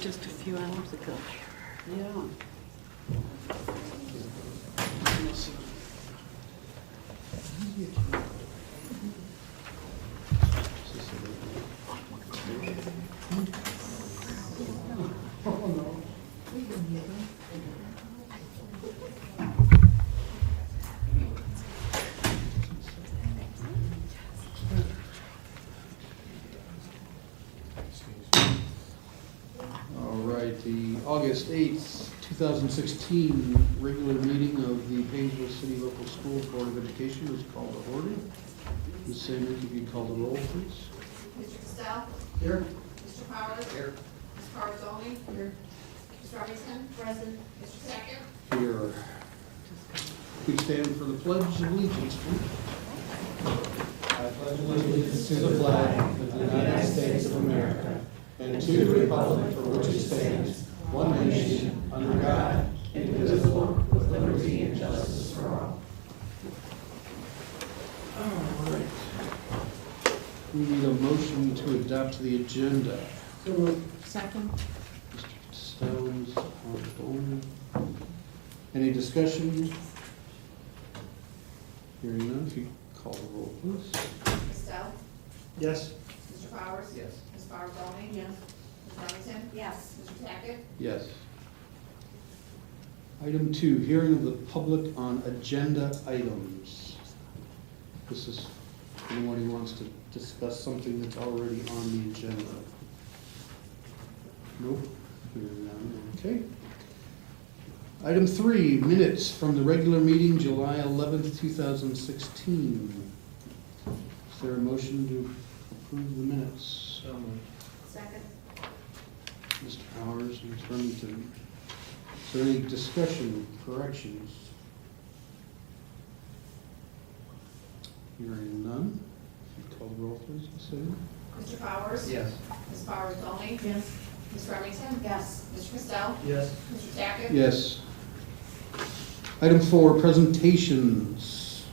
Just a few hours ago. Yeah. The August 8th, 2016 regular meeting of the Painesville City Local Schools Board of Education is called to order. Ms. Sanders, if you call the roll, please. Mr. Costello? Here. Mr. Powers? Here. Ms. Carzoni? Here. Ms. Robinson? Present. Mr. Sackett? Here. Please stand for the Pledge of Allegiance, please. I pledge allegiance to the flag of the United States of America and to the republic for which it stands, one nation, under God, indivisible, with liberty and justice for all. All right. We need a motion to adopt the agenda. Second. Mr. Stone's on the phone. Any discussion? Hearing none, if you call the roll, please. Costello? Yes. Mr. Powers? Yes. Ms. Carzoni? Yes. Ms. Robinson? Yes. Mr. Sackett? Yes. Item 2, hearing of the public on agenda items. This is anyone who wants to discuss something that's already on the agenda. Nope. Hearing none. Okay. Item 3, minutes from the regular meeting, July 11th, 2016. Is there a motion to approve the minutes? Second. Mr. Powers and Ms. Remington. Is there any discussion, corrections? Hearing none. If you call the roll, please, Ms. Sanders. Mr. Powers? Yes. Ms. Carzoni? Yes. Ms. Remington? Yes. Mr. Costello? Yes. Mr. Sackett? Yes. Item 4, presentations.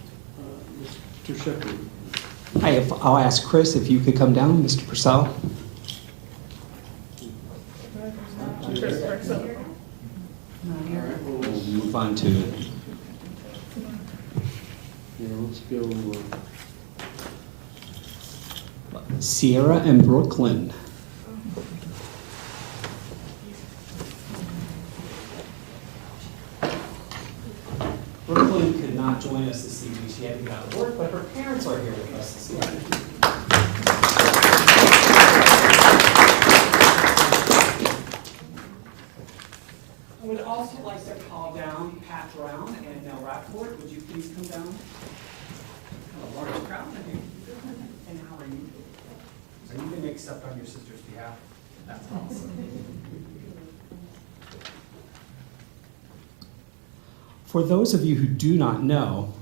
Mr. Shepherd. Hi, I'll ask Chris if you could come down, Mr. Purcell. All right, We'll well, move on to let's go. Sierra and Brooklyn. Brooklyn could not join us this evening. She had to get out of work, but her parents are here with us this evening. I would also like to call down Pat Brown and Nell Rappaport. Would you please come down? A large crowd, I think. And how are you? Are you going to accept on your sister's behalf? That's awesome. For those of you who do not know,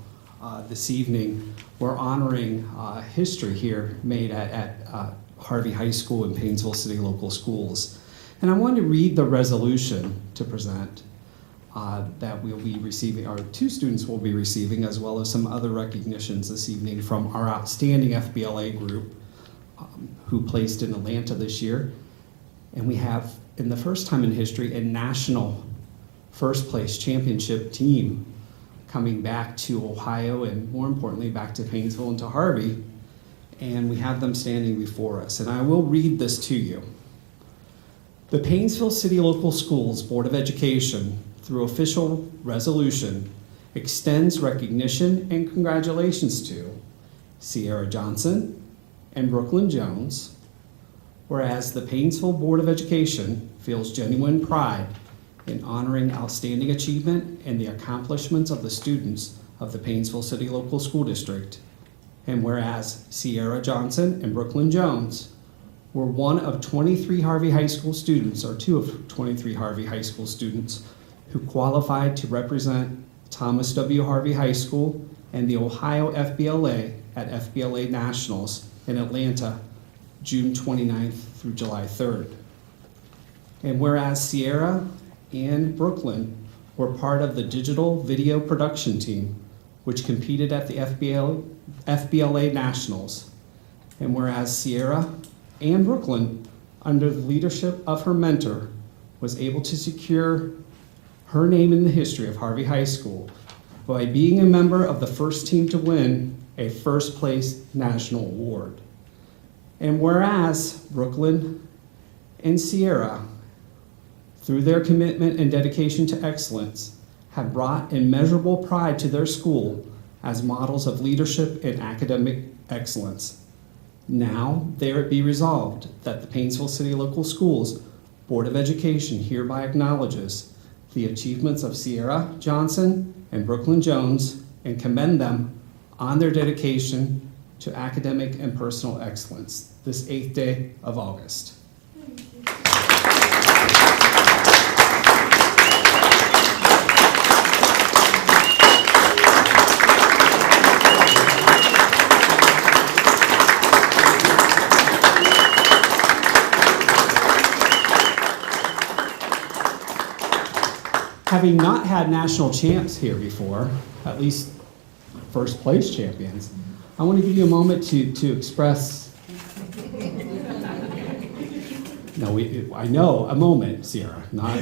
this evening we're honoring history here made at Harvey High School and Painesville City Local Schools. And I wanted to read the resolution to present that we'll be receiving, our 2 students will be receiving, as well as some other recognitions this evening from our outstanding FBLA group who placed in Atlanta this year. And we have, in the first time in history, a national first place championship team coming back to Ohio and, more importantly, back to Painesville and to Harvey. And we have them standing before us. And I will read this to you. The Painesville City Local Schools Board of Education, through official resolution, extends recognition and congratulations to Sierra Johnson and Brooklyn Jones, whereas the Painesville Board of Education feels genuine pride in honoring outstanding achievement and the accomplishments of the students of the Painesville City Local School District. And whereas Sierra Johnson and Brooklyn Jones were one of 23 Harvey High School students, or two of 23 Harvey High School students, who qualified to represent Thomas W. Harvey High School and the Ohio FBLA at FBLA Nationals in Atlanta, June 29th through July 3rd. And whereas Sierra and Brooklyn were part of the digital video production team, which competed at the FBLA Nationals. And whereas Sierra and Brooklyn, under the leadership of her mentor, was able to secure her name in the history of Harvey High School by being a member of the first team to win a first place national award. And whereas Brooklyn and Sierra, through their commitment and dedication to excellence, have brought immeasurable pride to their school as models of leadership and academic excellence. Now, there it be resolved that the Painesville City Local Schools Board of Education hereby acknowledges the achievements of Sierra Johnson and Brooklyn Jones and commend them on their dedication to academic and personal excellence this 8th day of August. Having not had national champs here before, at least first place champions, I want to give you a moment to express, I know, a moment, Sierra, not,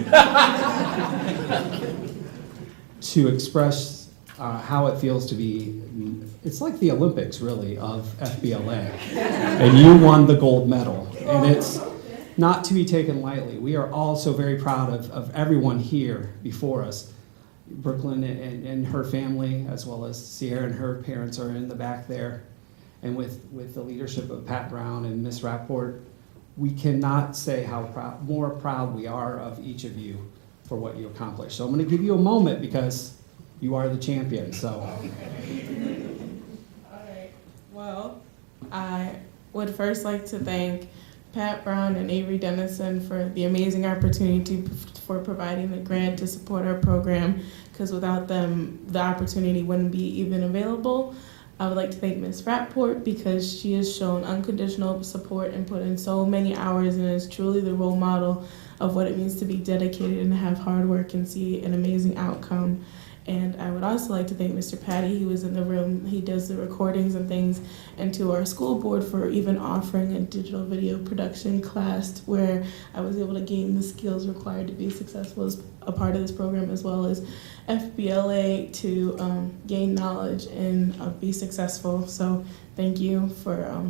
to express how it feels to be, it's like the Olympics, really, of FBLA. And you won the gold medal. And it's not to be taken lightly. We are all so very proud of everyone here before us. Brooklyn and her family, as well as Sierra and her parents, are in the back there. And with the leadership of Pat Brown and Miss Rapport, we cannot say how more proud we are of each of you for what you accomplished. So I'm going to give you a moment because you are the champion. So. All right. Well, I would first like to thank Pat Brown and Avery Dennison for the amazing opportunity for providing the grant to support our program, because without them, the opportunity wouldn't be even available. I would like to thank Ms. Rapport because she has shown unconditional support and put in so many hours and is truly the role model of what it means to be dedicated and have hard work and see an amazing outcome. And I would also like to thank Mr. Patty, who was in the room. He does the recordings and things, and to our school board for even offering a digital video production class where I was able to gain the skills required to be successful as a part of this program, as well as FBLA to gain knowledge and be successful. So thank you for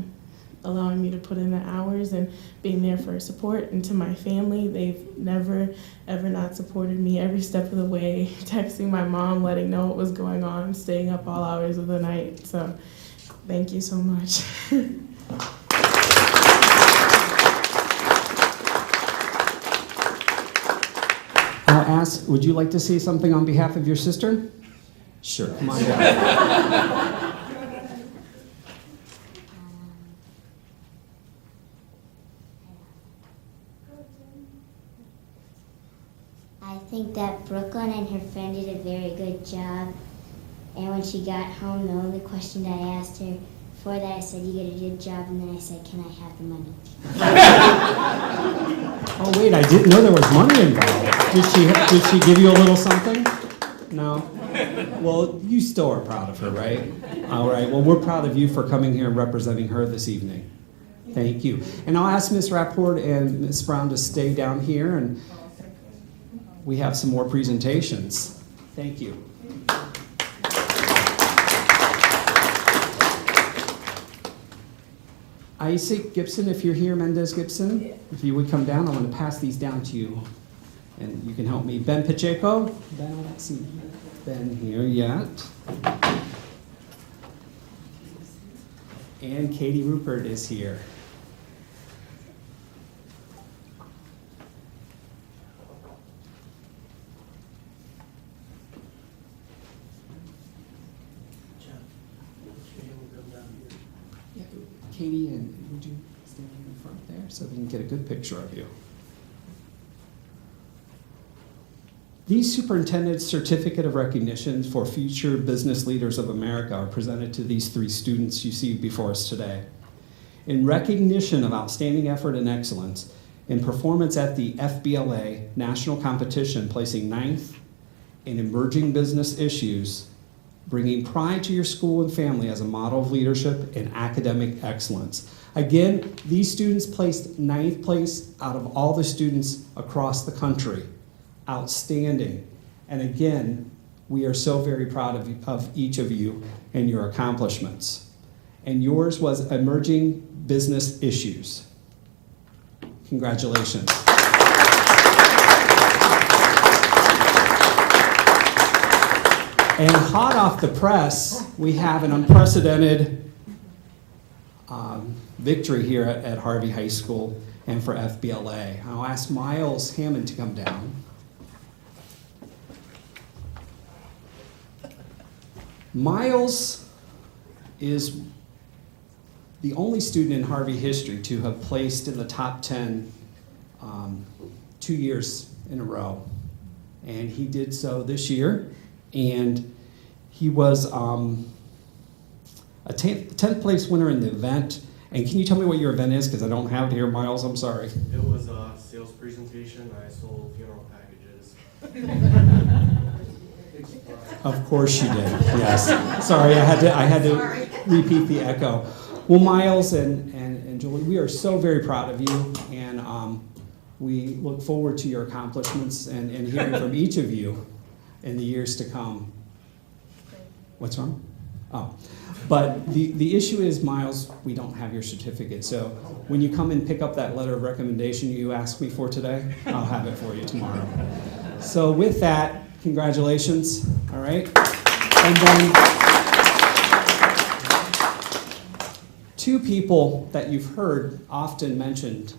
allowing me to put in the hours and being there for support. And to my family, they've never, ever not supported me every step of the way, texting my mom, letting know what was going on, staying up all hours of the night. So thank you so much. I'll ask, would you like to say something on behalf of your sister? Sure, come on down. I think that Brooklyn and her friend did a very good job. And when she got home, the only question that I asked her before that, I said, "You did a good job," and then I said, "Can I have the money?" Oh wait, I didn't know there was money involved. Did she give you a little something? No? Well, you still are proud of her, right? All right, well, we're proud of you for coming here and representing her this evening. Thank you. And I'll ask Ms. Rapport and Ms. Brown to stay down here, and we have some more presentations. Thank you. Isaac Gibson, if you're here, Mendez Gibson, if you would come down, I want to pass these down to you, and you can help me. Ben Pacheco, Ben, I don't see Ben here yet. And Katie Rupert is here. Katie, and would you stand in the front there so we can get a good picture of you? These Superintendent's Certificate of Recognition for Future Business Leaders of America are presented to these 3 students you see before us today. In recognition of outstanding effort and excellence in performance at the FBLA National Competition, placing 9th in emerging business issues, bringing pride to your school and family as a model of leadership and academic excellence. Again, these students placed 9th place out of all the students across the country. Outstanding. And again, we are so very proud of each of you and your accomplishments. And yours was Emerging Business Issues. Congratulations. And hot off the press, we have an unprecedented victory here at Harvey High School and for FBLA. I'll ask Miles Hammond to come down. Miles is the only student in Harvey history to have placed in the top 10 2 years in a row. And he did so this year. And he was a 10th place winner in the event. And can you tell me what your event is? Because I don't have it here, Miles. I'm sorry. It was a sales presentation. I sold funeral packages. Of course you did. Yes. Sorry, I had to repeat the echo. Well, Miles and Julie, we are so very proud of you, and we look forward to your accomplishments and hearing from each of you in the years to come. What's wrong? Oh. But the issue is, Miles, we don't have your certificate. So when you come and pick up that letter of recommendation you asked me for today, I'll have it for you tomorrow. So with that, congratulations, all right? And then 2 people that you've heard often mentioned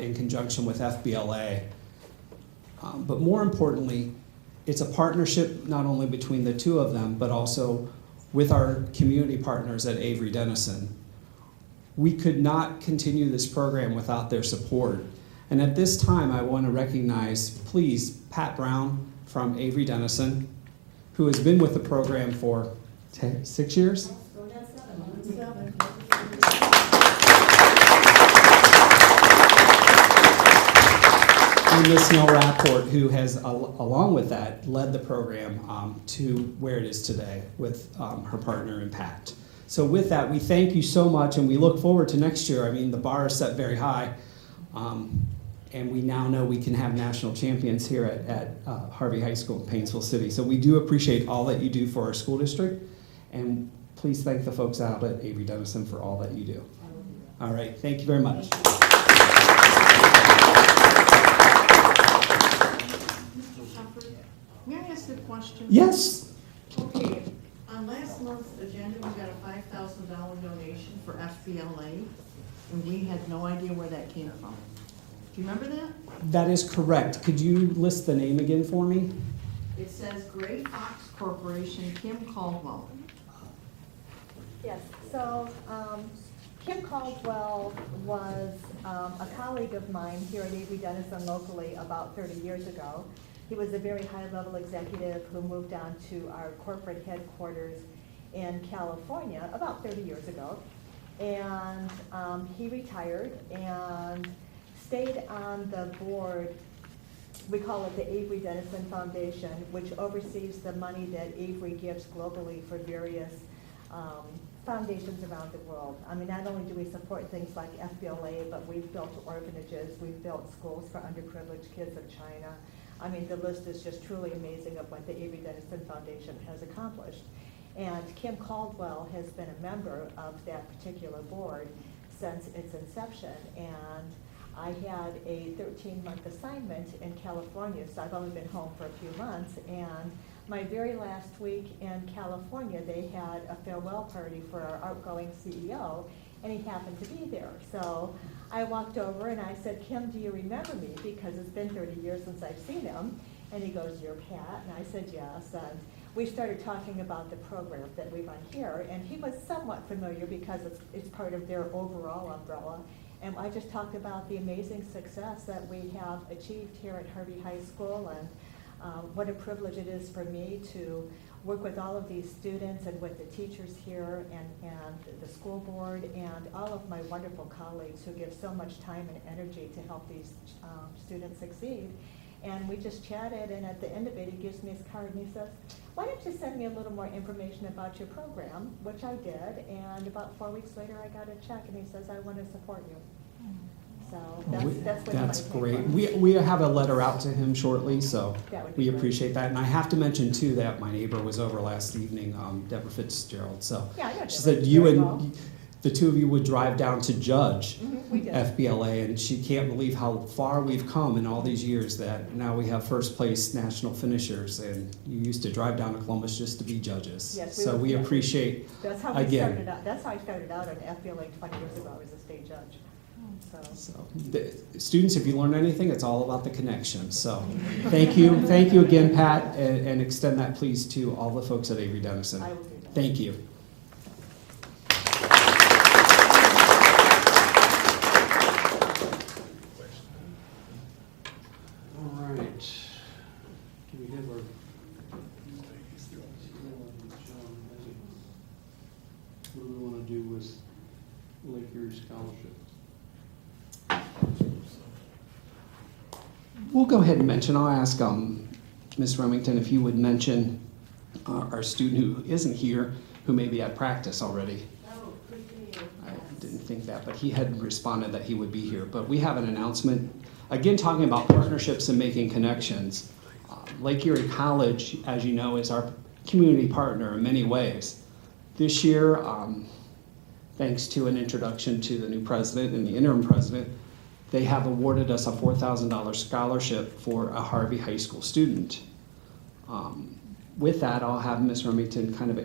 in conjunction with FBLA, but more importantly, it's a partnership not only between the 2 of them, but also with our community partners at Avery Dennison. We could not continue this program without their support. And at this time, I want to recognize, please, Pat Brown from Avery Dennison, who has been with the program for 6 years? And Ms. Nell Rapport, who has, along with that, led the program to where it is today with her partner Impact. So with that, we thank you so much, and we look forward to next year. I mean, the bar is set very high, and we now know we can have national champions here at Harvey High School in Painesville City. So we do appreciate all that you do for our school district, and please thank the folks out at Avery Dennison for all that you do. All right, thank you very much. May I ask a question? Yes. Okay, on last month's agenda, we got a $5,000 donation for FBLA, and we had no idea where that came from. Do you remember that? That is correct. Could you list the name again for me? It says Gray Fox Corporation, Kim Caldwell. Yes, so Kim Caldwell was a colleague of mine here at Avery Dennison locally about 30 years ago. He was a very high-level executive who moved on to our corporate headquarters in California about 30 years ago. And he retired and stayed on the board. We call it the Avery Dennison Foundation, which oversees the money that Avery gives globally for various foundations around the world. I mean, not only do we support things like FBLA, but we've built orphanages, we've built schools for underprivileged kids in China. I mean, the list is just truly amazing of what the Avery Dennison Foundation has accomplished. And Kim Caldwell has been a member of that particular board since its inception. And I had a 13-month assignment in California, so I've only been home for a few months. And my very last week in California, they had a farewell party for our outgoing CEO, and he happened to be there. So I walked over and I said, Kim, do you remember me? Because it's been 30 years since I've seen him. And he goes, you're Pat? And I said, yes. And we started talking about the program that we run here, and he was somewhat familiar because it's part of their overall umbrella. And I just talked about the amazing success that we have achieved here at Harvey High School, and what a privilege it is for me to work with all of these students and with the teachers here and the school board and all of my wonderful colleagues who give so much time and energy to help these students succeed. And we just chatted, and at the end of it, he gives me his card and he says, why don't you send me a little more information about your program, which I did, and about 4 weeks later I got a check and he says, I want to support you. So that's what That's the money came great. from. We have a letter out to him shortly, so That would be we great. appreciate that. And I have to mention too that my neighbor was over last evening, Deborah Fitzgerald, so Yeah, I know she Deborah said you very and well. the two of you would drive down to judge We did. FBLA, and she can't believe how far we've come in all these years that now we have first place national finishers, and you used to drive down to Columbus just to be judges. Yes, So we appreciate, That's how we again. started out. That's how I started out at FBLA 20 years ago as a state judge. So, the students, if you learn anything, it's all about the connection. So thank you again, Pat, and extend that please to all the folks at Avery Dennison. I will do that. Thank you. All right. Do we have our? What do we want to do with Lake Erie Scholarship? We'll go ahead and mention, I'll ask Ms. Remington if you would mention our student who isn't here, who may be at practice already. Oh, good for you. I didn't think that, but he had responded that he would be here. But we have an announcement, again, talking about partnerships and making connections. Lake Erie College, as you know, is our community partner in many ways. This year, thanks to an introduction to the new president and the interim president, they have awarded us a $4,000 scholarship for a Harvey High School student. With that, I'll have Ms. Remington kind of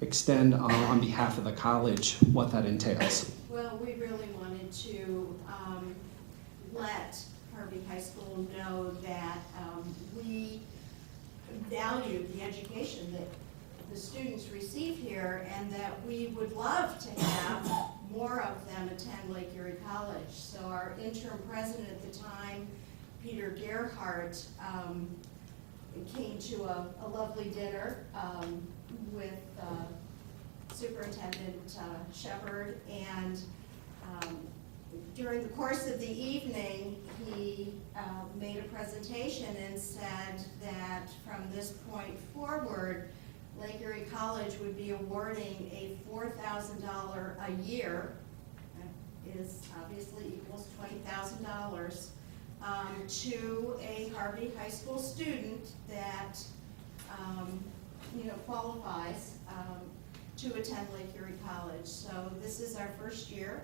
extend on behalf of the college what that entails. Well, we really wanted to let Harvey High School know that we value the education that the students receive here, and that we would love to have more of them attend Lake Erie College. So our interim president at the time, Peter Gerhardt, came to a lovely dinner with Superintendent Shepard, and during the course of the evening, he made a presentation and said that from this point forward, Lake Erie College would be awarding a $4,000 a year, that is obviously equals $20,000, to a Harvey High School student that qualifies to attend Lake Erie College. So this is our first year,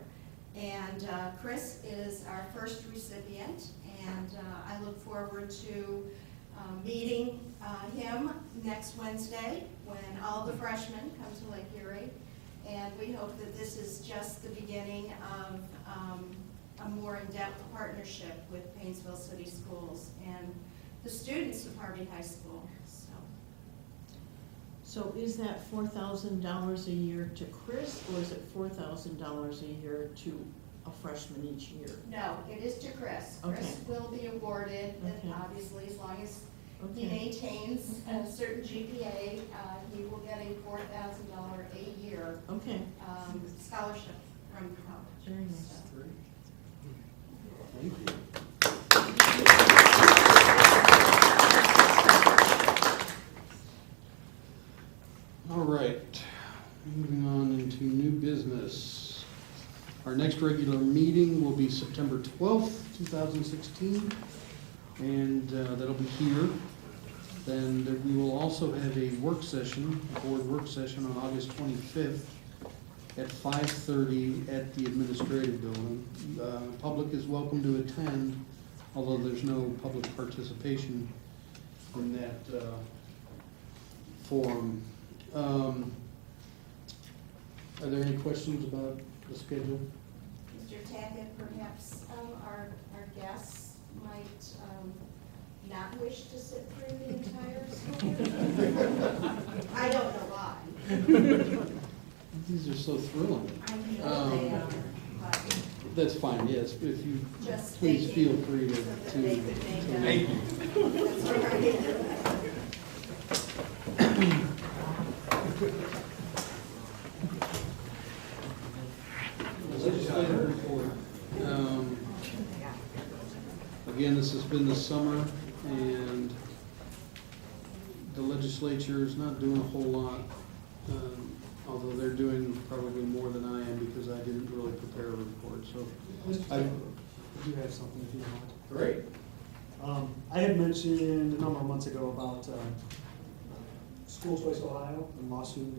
and Chris is our first recipient, and I look forward to meeting him next Wednesday when all the freshmen come to Lake Erie, and we hope that this is just the beginning of a more in-depth partnership with Painesville City Schools and the students of Harvey High School. So is that $4,000 a year to Chris, or is it $4,000 a year to a freshman each year? No, it is to Chris. Okay. Chris will be awarded, and Okay. obviously as long as he Okay. maintains a certain GPA, he will get a $4,000 a year Okay, scholarship from the college. very nice. Thank you. All right, moving on into new business. Our next regular meeting will be September 12th, 2016, and that'll be here. Then we will also have a work session, a board work session on August 25th at 5:30 at the administrative building. Public is welcome to attend, although there's no public participation in that forum. Are there any questions about the schedule? Mr. Tackett, perhaps our guests might not wish to sit through the entire school year? I don't know why. These are so thrilling. I know they are, but That's fine, yes, if you, just please thinking feel free so to. that they could make Thank you. That's right. Legislative report. Again, this has been the summer, and the legislature is not doing a whole lot, although they're doing probably more than I am because I didn't really prepare a report, so. I do have something if you want. Great. I had mentioned a number of months ago about School Choice Ohio, a lawsuit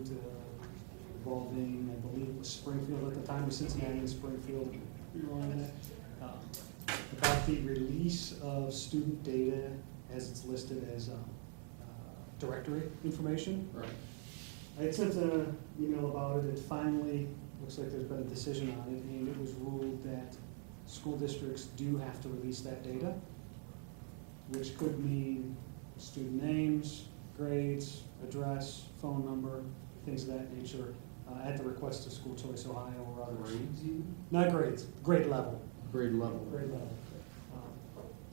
involving, I believe it was Springfield at the time, was Cincinnati and Springfield, about the release of student data as it's listed as directory information. Right. I had sent an email about it. It finally looks like there's been a decision on it, and it was ruled that school districts do have to release that data, which could mean student names, grades, address, phone number, things of that nature, at the request of School Choice Ohio or others. Grades even? Not grades, grade level. Grade level. Grade level.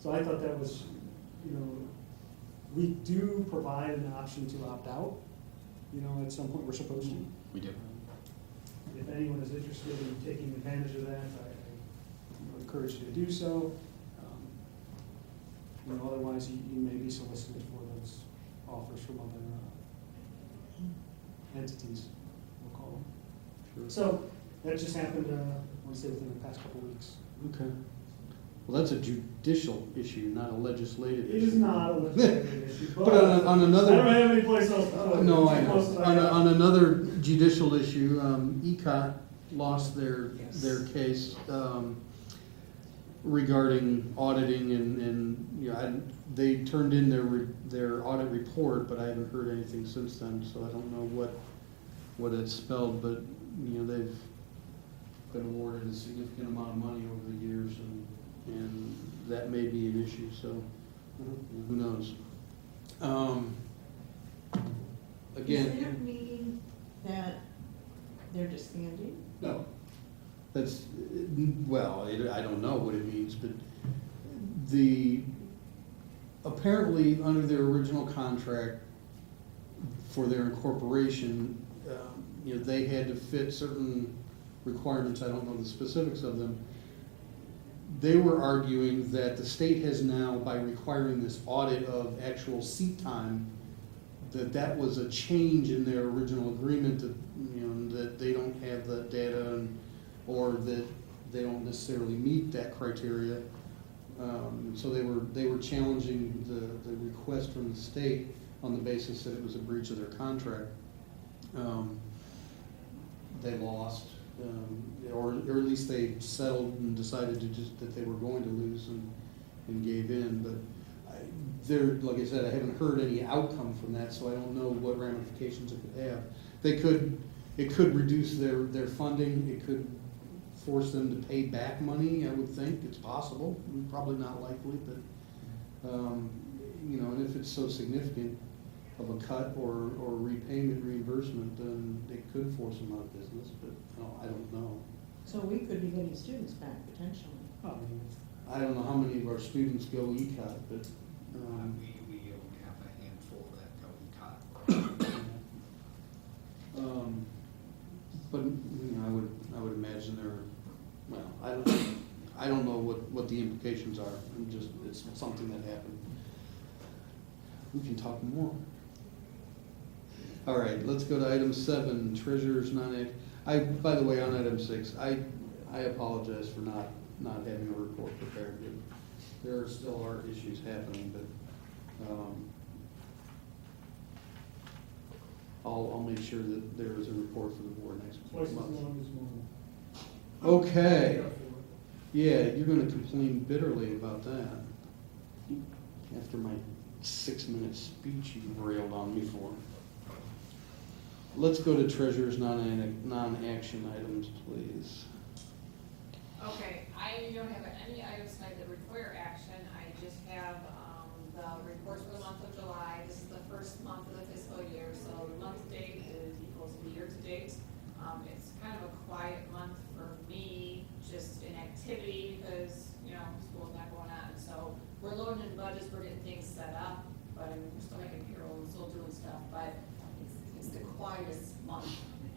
So I thought that was, we do provide an option to opt out. At some point, we're supposed to. We do. If anyone is interested in taking advantage of that, I encourage you to do so. Otherwise, you may be solicited for those offers from other entities, we'll call them. Sure. So that just happened, I want to say within the past couple of weeks. Okay. Well, that's a judicial issue, not a legislative It issue. is not a legislative issue, But on another. I don't have any place else to put it. No, I It's know. close as I have. On another judicial issue, ECOT lost their case regarding auditing and they turned in their audit report, but I haven't heard anything since then, so I don't know what it spelled, but they've been awarded a significant amount of money over the years, and that may be an issue, so who knows? Again. Is there meaning that they're disbanding? No. That's, well, I don't know what it means, but apparently under their original contract for their incorporation, they had to fit certain requirements, I don't know the specifics of them. They were arguing that the state has now, by requiring this audit of actual seat time, that was a change in their original agreement that, that they don't have the data or that they don't necessarily meet that criteria. So they were challenging the request from the state on the basis that it was a breach of their contract. They lost, or at least they settled and decided that they were going to lose and gave in. But like I said, I haven't heard any outcome from that, so I don't know what ramifications it could have. It could reduce their funding. It could force them to pay back money, I would think. It's possible, probably not likely, but, and if it's so significant of a cut or repayment reimbursement, then it could force them out of business, but I don't know. So we could be getting students back potentially. I don't know how many of our students go ECOT, but, We only have a handful that go ECOT. but, I would imagine I don't know what the implications are. It's something that happened. We can talk more. All right, let's go to item 7, treasurer's non-act. By the way, on item 6, I apologize for not having a report prepared. There still are issues happening, but I'll make sure that there is a report for the board next Twice as month. long as normal. Okay. Yeah, you're gonna complain bitterly about that. After my 6-minute speech you railed on me for. Let's go to treasurer's non-action items, please. Okay, I don't have any items tonight that require action. I just have, the reports for the month of July. This is the first month of the fiscal brightest month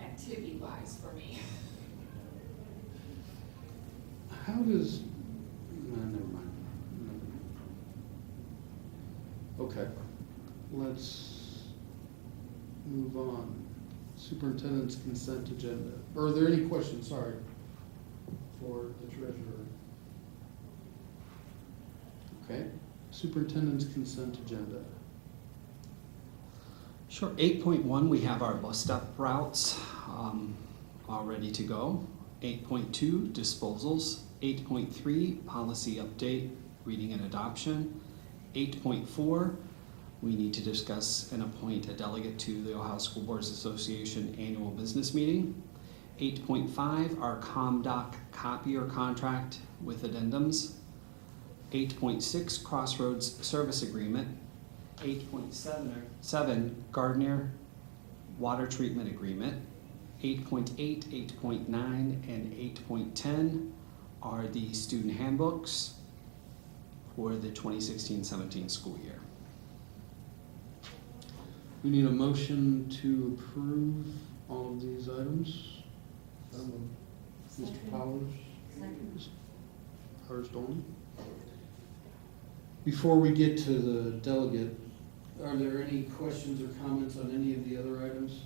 activity-wise for me. How does, no, never mind. Okay, let's move on. Superintendent's consent agenda. Are there any questions, sorry, for the treasurer? Okay, superintendent's consent agenda. Sure. 8.1, we have our bus stop routes all ready to go. 8.2, disposals. 8.3, policy update, reading and adoption. 8.4, we need to discuss and appoint a delegate to the Ohio School Boards Association annual business meeting. 8.5, our ComDoc copier contract with addendums. 8.6, Crossroads service agreement. 8.7, Gardner water treatment agreement. 8.8, 8.9, and 8.10 are the student handbooks for the 2016-17 school year. We need a motion to approve all of these items. Mr. Powers? Powers Dolan? Before we get to the delegate, are there any questions or comments on any of the other items?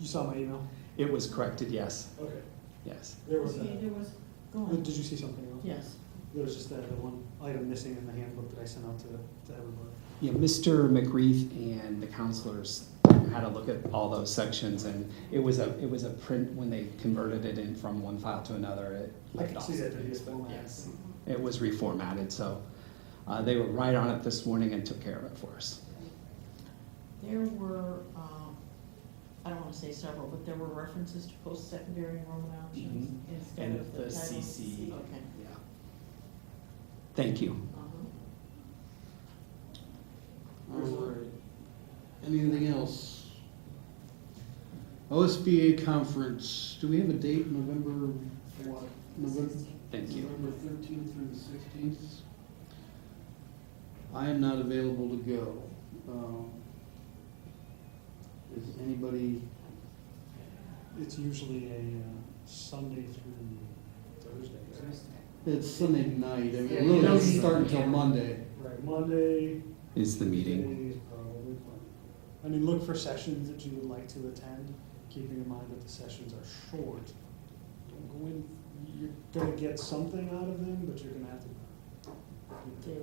You saw my email? It was corrected, yes. Okay. Yes. There was Okay, a, there was, go on. did you see something else? Yes. There was just that one item missing in the handbook that I sent out to everybody. Yeah, Mr. McGreeth and the counselors had a look at all those sections, and it was a print when they converted it in from one file to another. It I left can off. see that previous format. Yes, it was reformatted, so they were right on it this morning and took care of it for us. There were, I don't want to say several, but there were references to post-secondary enrollment options instead And of the the Title CC. Okay. Yeah. Thank you. All right. Anything else? OSBA conference, do we have a date, November what? November Thank you. November 13th through the 16th? I am not available to go. Is anybody, It's usually a Sunday through Thursday, isn't it? it's Sunday night, I mean, Yeah, it really you doesn't don't- start until Monday. Right, Monday. Is the meeting. Tuesday is probably fine. I mean, look for sessions that you would like to attend, keeping in mind that the sessions are short. Don't go in, you're gonna get something out of them, but you're gonna have to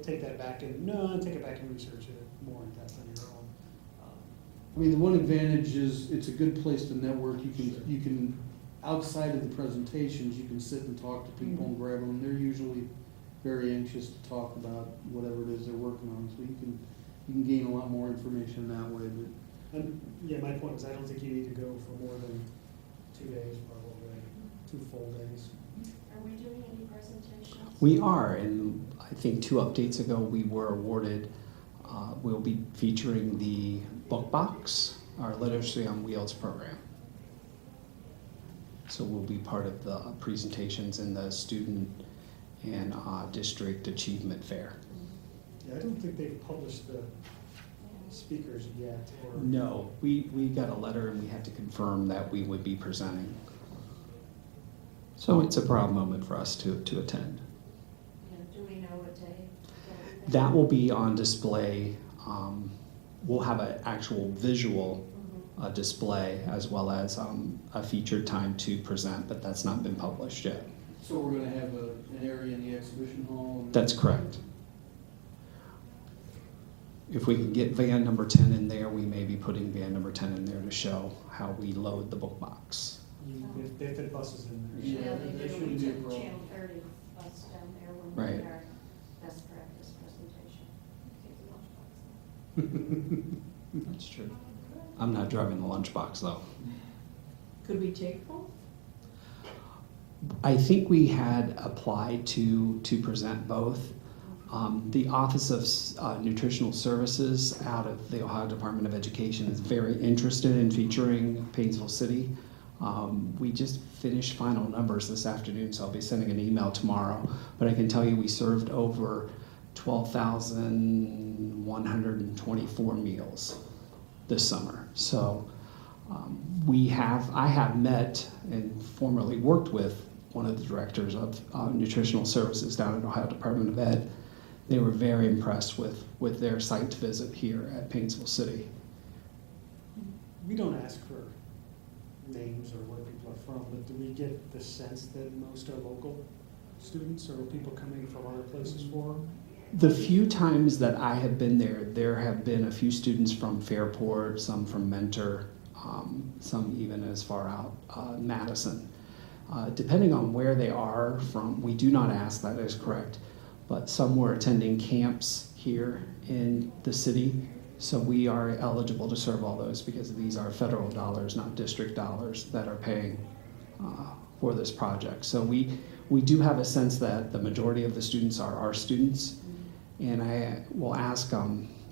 take that back and, take it back and research it more in depth on your own. I mean, the one advantage is it's a good place to network. You can, outside of the presentations, you can sit and talk to people and grab them. They're usually very anxious to talk about whatever it is they're working on, so you can gain a lot more information that way. But And, yeah, my point was, I don't think you need to go for more than 2 days, probably, 2 full days. Are we doing any presentations? We are, and I think 2 updates ago we were awarded, we'll be featuring the book box, our Literacy on Wheels program. So we'll be part of the presentations in the student and district achievement fair. Yeah, I don't think they've published the speakers yet, or. No, we got a letter and we had to confirm that we would be presenting. So it's a proud moment for us to attend. Yeah, do we know what day? That will be on display. We'll have an actual visual display as well as a featured time to present, but that's not been published yet. so we're gonna have an area in the exhibition hall? That's correct. If we can get van number 10 in there, we may be putting van number 10 in there to show how we load the book box. They fit buses in there. Yeah, they that do. shouldn't We be a took problem. Channel 30 bus down there when we Right. did our best practice presentation. That's true. I'm not driving the lunchbox though. Could we take both? I think we had applied to present both. The Office of Nutritional Services out of the Ohio Department of Education is very interested in featuring Painesville City. We just finished final numbers this afternoon, so I'll be sending an email tomorrow. But I can tell you we served over 12,124 meals this summer. So I have met and formerly worked with one of the directors of nutritional services down at Ohio Department of Ed. They were very impressed with their site visit here at Painesville City. We don't ask for names or where people are from, but do we get the sense that most are local students, or are people coming from other places for them? The few times that I have been there have been a few students from Fairport, some from Mentor, some even as far out Madison. Depending on where they are from, we do not ask, that is correct, but some were attending camps here in the city, so we are eligible to serve all those because these are federal dollars, not district dollars, that are paying for this project. So we do have a sense that the majority of the students are our students, and I will ask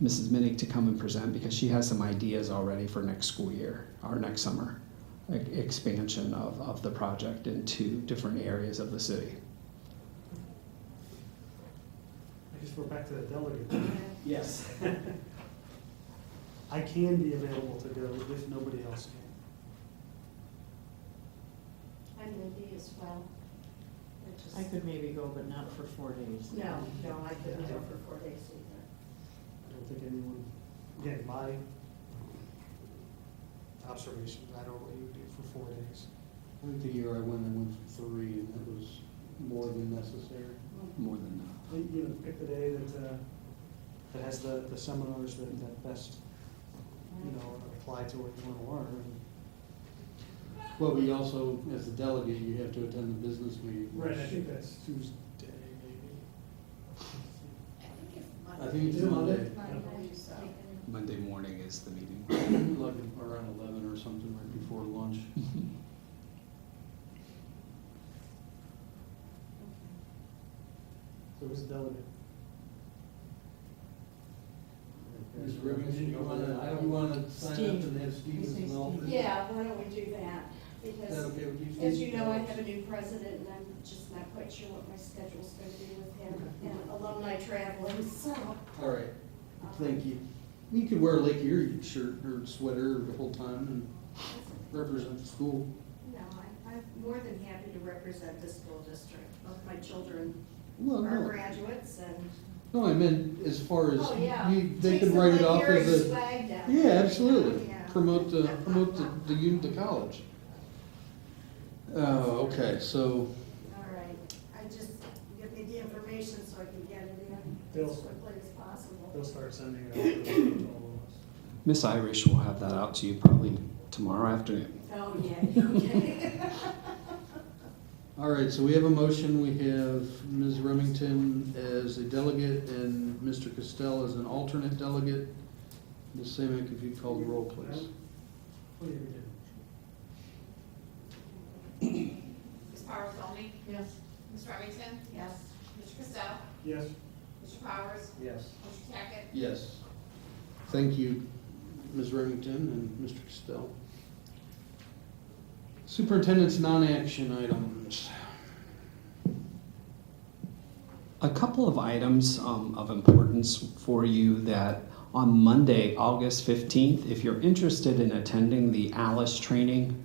Mrs. Minnick to come and present because she has some ideas already for next school year, or next summer, expansion of the project into different areas of the city. I guess we're back to the delegate. Yes. I can be available to go if nobody else can. I'm Mindy as well. I could maybe go, but not for 4 days. No, I couldn't go for 4 days either. I don't think anyone, again, my observations, I don't know what you do for 4 days. I think the year I went for 3, and that was more than necessary. More than You know, pick the day that has the seminars that best, apply to what you want to learn. Well, we also, as a delegate, you have to attend the business meeting. Right, I think that's Tuesday, maybe. I think it's Monday. Monday morning is the meeting. Like around 11 or something right before lunch. So who's the delegate? Ms. Remington, you wanna sign up and have Steve as an alternate? Yeah, why don't we do that? Is that Because, okay with you, Steve? as you know, I have a new president, and I'm just not quite sure what my schedule's gonna be with him, and alumni traveling, so. All right, thank you. You could wear a Lake Erie shirt or sweater the whole time and represent the school. No, I'm more than happy to represent the school district. Both my children Well, are no, graduates, and, no, I meant as far as, oh, yeah. they Take could the write it Lake off Erie as a, swag down. yeah, absolutely. Yeah. Promote the college. Okay, so, All right, I just, give me the information so I can get it in Bill. as quickly as possible. They'll start sending it out to all of us. Miss Irish will have that out to you probably tomorrow afternoon. Oh, yeah, okay. all right, so we have a motion. We have Ms. Remington as a delegate and Mr. Castell as an alternate delegate. Ms. Samick, if you'd call the roll, please. What do you do? Ms. Powers Dolly? Yes. Ms. Remington? Yes. Mr. Cassell? Yes. Mr. Powers? Yes. Mr. Tackett? Yes. Thank you, Ms. Remington and Mr. Castell. Superintendent's non-action items. A couple of items of importance for you that on Monday, August 15th, if you're interested in attending the ALICE training,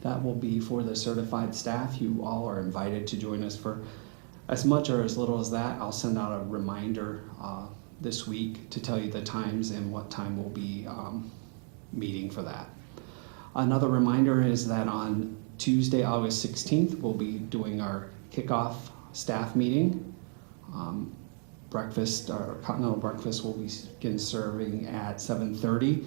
that will be for the certified staff. You all are invited to join us for as much or as little as that. I'll send out a reminder this week to tell you the times and what time we'll be meeting for that. Another reminder is that on Tuesday, August 16th, we'll be doing our kickoff staff meeting. Breakfast, our continental breakfast will begin serving at 7:30.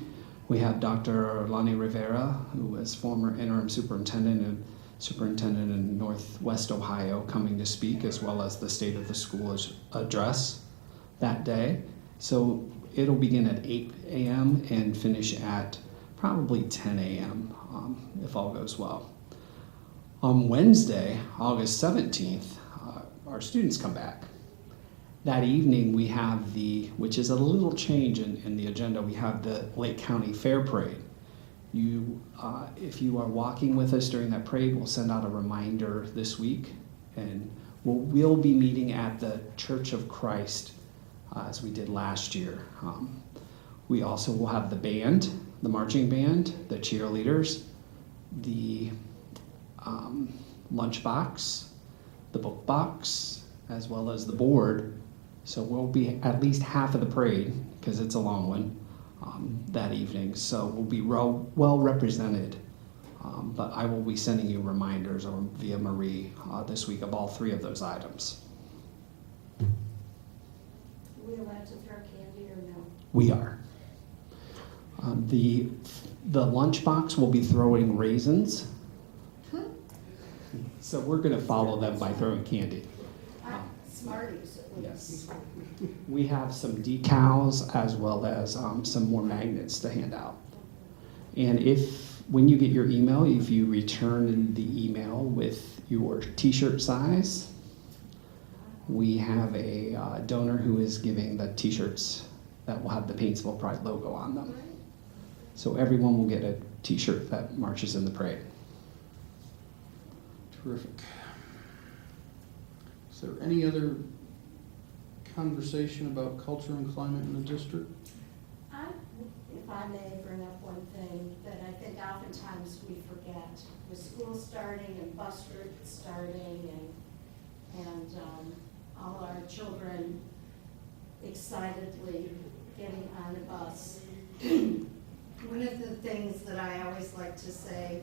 We have Dr. Lonnie Rivera, who is former interim superintendent in Northwest Ohio, coming to speak, as well as the State of the School address that day. So it'll begin at 8 a.m. and finish at probably 10 a.m. If all goes well. On Wednesday, August 17th, our students come back. That evening we have which is a little change in the agenda, we have the Lake County Fair Parade. If you are walking with us during that parade, we'll send out a reminder this week, and we'll be meeting at the Church of Christ as we did last year. We also will have the band, the marching band, the cheerleaders, the lunchbox, the book box, as well as the board. So we'll be at least half of the parade, because it's a long one, that evening. So we'll be well represented. But I will be sending you reminders or via Marie this week of all 3 of those items. Are we allowed to throw candy or no? We are. The lunchbox will be throwing raisins. So we're going to follow them by throwing candy. Smarties at least. Yes. We have some decals as well as some more magnets to hand out. And when you get your email, if you return the email with your t-shirt size, we have a donor who is giving the t-shirts that will have the Paintsville Pride logo on them. So everyone will get a t-shirt that marches in the parade. Terrific. Is there any other conversation about culture and climate in the district? If I may bring up one thing that I think oftentimes we forget, with school starting and bus routes starting and all our children excitedly getting on a bus. One of the things that I always like to say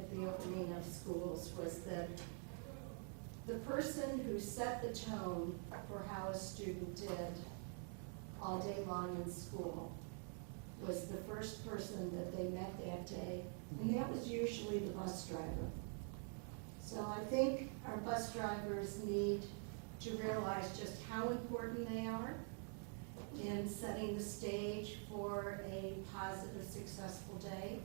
at the opening of schools was that the person who set the tone for how a student did all day long in school was the first person that they met that day, and that was usually the bus driver. So I think our bus drivers need to realize just how important they are in setting the stage for a positive, successful day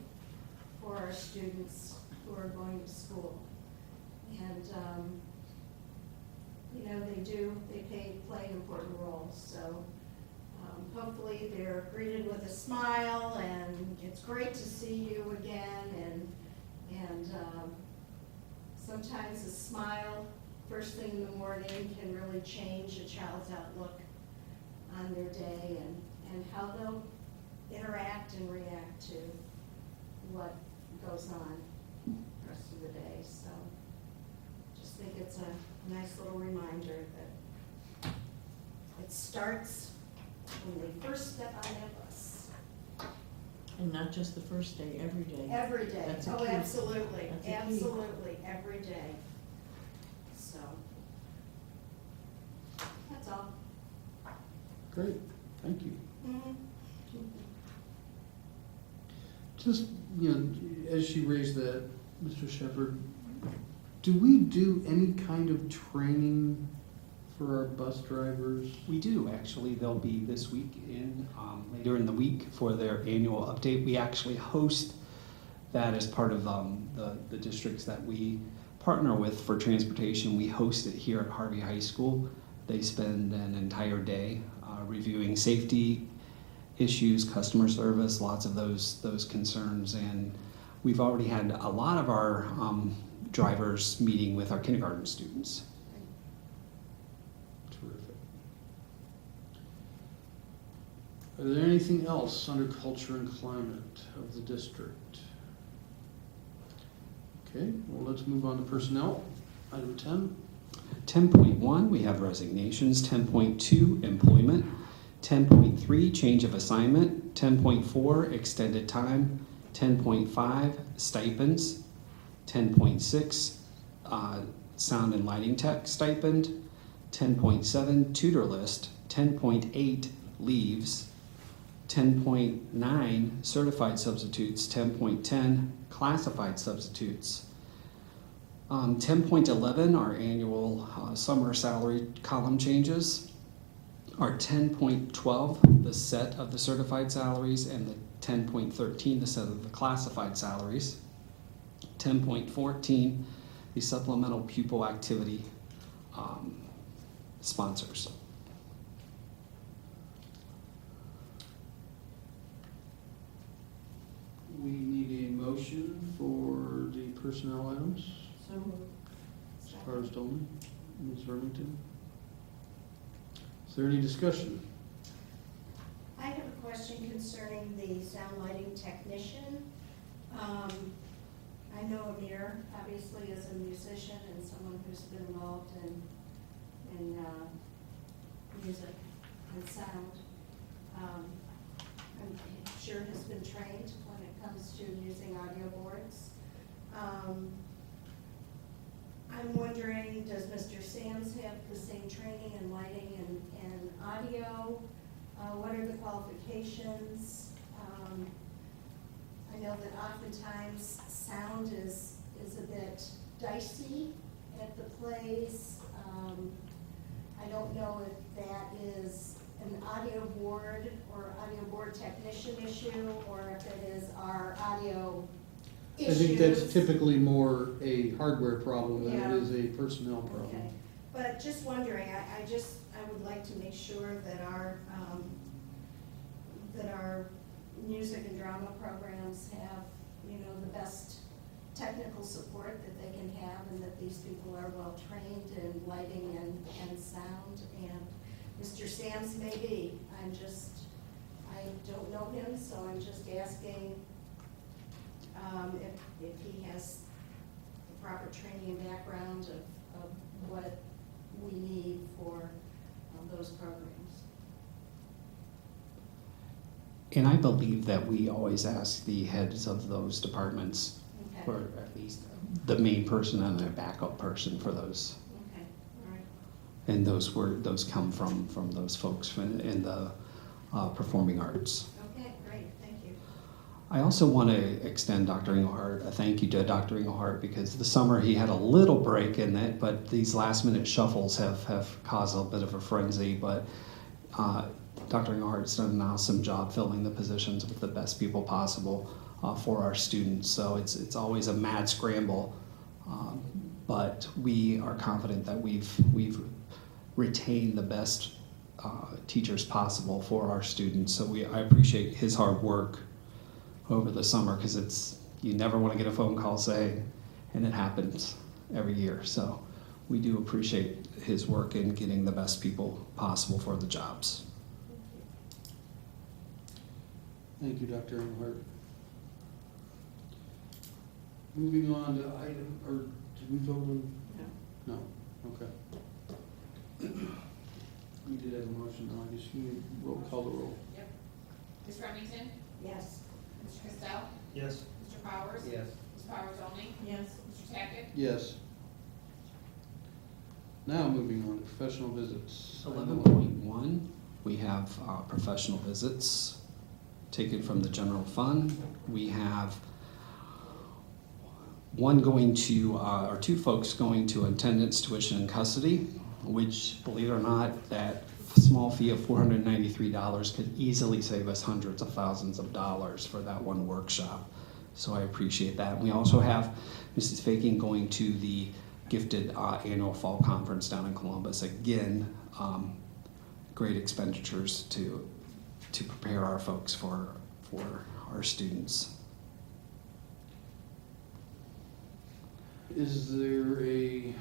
for our students who are going to school. And, they play an important role. So hopefully they're greeted with a smile, and it's great to see you again. And sometimes a smile first thing in the morning can really change a child's outlook on their day and how they'll interact and react to what goes on the rest of the day. So just think it's a nice little reminder that it starts when they first step on that bus. And not just the first day, every day. Every day. That's a Oh, key. absolutely, That's a key. absolutely, every day. So, that's all. Great, thank you. Mhm. Just, as she raised that, Mr. Shepherd, do we do any kind of training for our bus drivers? We do, actually. They'll be this week later in the week for their annual update. We actually host that as part of the districts that we partner with for transportation. We host it here at Harvey High School. They spend an entire day reviewing safety issues, customer service, lots of those concerns. And we've already had a lot of our drivers meeting with our kindergarten students. Terrific. Are there anything else under culture and climate of the district? Okay, well, let's move on to personnel. Item 10. 10.1, we have resignations. 10.2, employment. 10.3, change of assignment. 10.4, extended time. 10.5, stipends. 10.6, sound and lighting tech stipend. 10.7, tutor list. 10.8, leaves. 10.9, certified substitutes. 10.10, classified substitutes. 10.11, our annual summer salary column changes. Our 10.12, the set of the certified salaries, and the 10.13, the set of the classified salaries. 10.14, the supplemental pupil activity sponsors. We need a motion for the personnel items. So moved. Mr. Parsdolman, Ms. Remington. Is there any discussion? I have a question concerning I know Amir, obviously, as a musician and someone who's been involved in music and sound. I'm sure has been trained when it comes to using audio boards. I'm wondering, does Mr. Sams have the same training in lighting and audio? What are the qualifications? I know that oftentimes sound is a bit dicey at the plays. I don't know if that is an audio board or audio board technician issue, or if it is our audio I issues. think that's typically more a hardware problem than Yeah. it is a personnel problem. Okay, but just wondering, I would like to make sure that our music and drama programs have, the best technical support that they can have, and that these people are well-trained in lighting and sound, and Mr. Sams may be. I don't know him, so I'm just asking if he has the proper training and background of what we need for those programs. And I believe that we always ask the heads of those departments, Okay. or at least the main person and the backup person for those. Okay, all right. And those come from those folks in the performing arts. Okay, great, thank you. I also want to extend Dr. Engelhardt a thank you to Dr. Engelhardt, because the summer he had a little break in it, but these last minute shuffles have caused a bit of a frenzy. But Dr. Engelhardt's done an awesome job filling the positions with the best people possible for our students. So it's always a mad scramble, but we are confident that we've retained the best teachers possible for our students. So I appreciate his hard work over the summer, because you never want to get a phone call saying, and it happens every year. So we do appreciate his work in getting the best people possible for the jobs. Thank you, Dr. Engelhardt. Moving on to did we vote on? No. Okay. We did have a motion, now I guess you call the roll. Yep. Ms. Remington? Yes. Mr. Cassell? Yes. Mr. Powers? Yes. Ms. Powers only? Yes. Mr. Tackett? Yes. Now moving on to professional visits. 11.1, we have professional visits taken from the general fund. We have one going to, or two folks going to attendance, tuition, and custody, which, believe it or not, that small fee of $493 could easily save us hundreds of thousands of dollars for that one workshop. So I appreciate that. We also have Mrs. Faking going to the gifted annual fall conference down in Columbus. Again, great expenditures to prepare our folks for our students. Is there a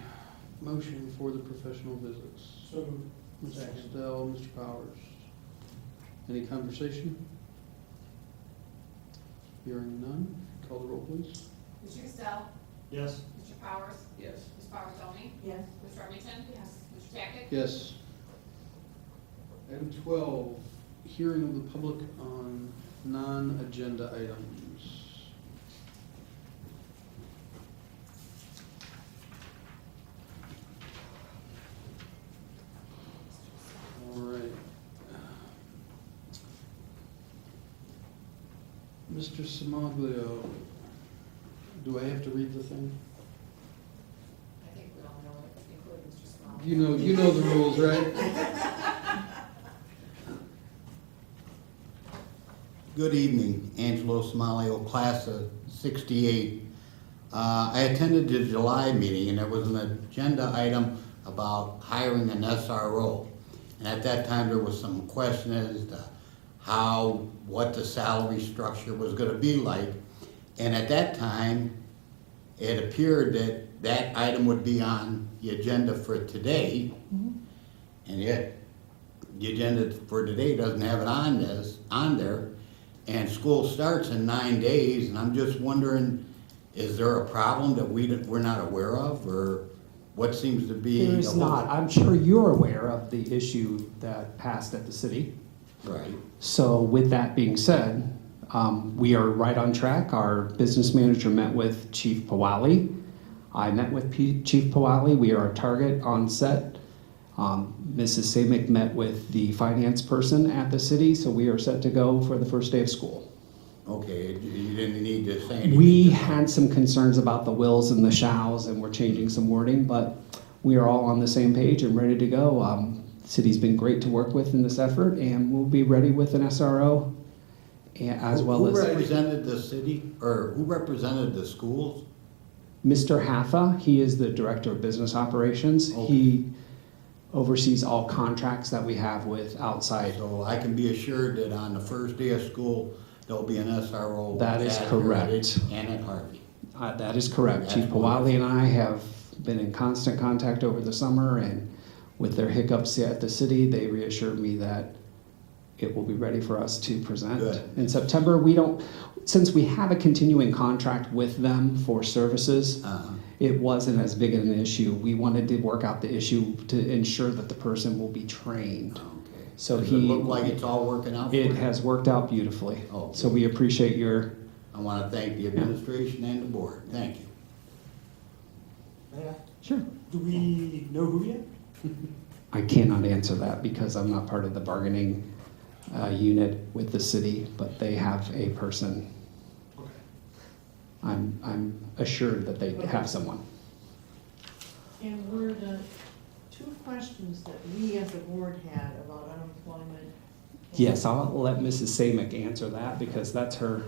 motion for the professional visits? So moved. Mr. Costello, Mr. Powers. Any conversation? Hearing none, call the roll, please. Mr. Cassell? Yes. Mr. Powers? Yes. Ms. Powers only? Yes. Ms. Remington? Yes. Mr. Tackett? Yes. Item 12, hearing of the public on non-agenda items. All right. Mr. Samaglio, do I have to read the thing? I think we all know it, including Mr. Small. You know the rules, right? Good evening, Angelo Somalio, class of '68. I attended the July meeting, and there was an agenda item about hiring an SRO. And at that time, there was some question as to what the salary structure was gonna be like. And at that time, it appeared that that item would be on the agenda for today. And yet, the agenda for today doesn't have it on there. And school starts in 9 days, and I'm just wondering Is there a problem that we're not aware of, or what seems to be? There is not. I'm sure you're aware of the issue that passed at the city. Right. So with that being said, we are right on track. Our business manager met with Chief Powali. I met with Chief Powali. We are a target on set. Mrs. Samick met with the finance person at the city, so we are set to go for the first day of school. Okay, you didn't need to say anything. We had some concerns about the wills and the shalls, and we're changing some wording, but we are all on the same page and ready to go. The city's been great to work with in this effort, and we'll be ready with an SRO as well as... Who represented the city, or who represented the schools? Mr. Haffa, he is the Director of Business Operations. Okay. He oversees all contracts that we have with outside. So I can be assured that on the first day of school, there'll be an SRO. That is at correct. Heritage and at Harvey. That is correct. That's Chief Powali and I have been in constant contact over the summer, and with their hiccups at the city, they reassured me that it will be ready for us to present Good. in September. Since we have a continuing contract with them for services, it wasn't as big an issue. We wanted to work out the issue to ensure that the person will be trained. Okay. So Does it look like it's all working out for It you? has worked out beautifully. Okay. So we appreciate your... I want to thank the administration and the board. Thank you. Yeah. Sure. Do we know who yet? I cannot answer that because I'm not part of the bargaining unit with the city, but they have a person. Okay. I'm assured that they have someone. And were the two questions that we as a board had about unemployment? Yes, I'll let Mrs. Samick answer that because that's her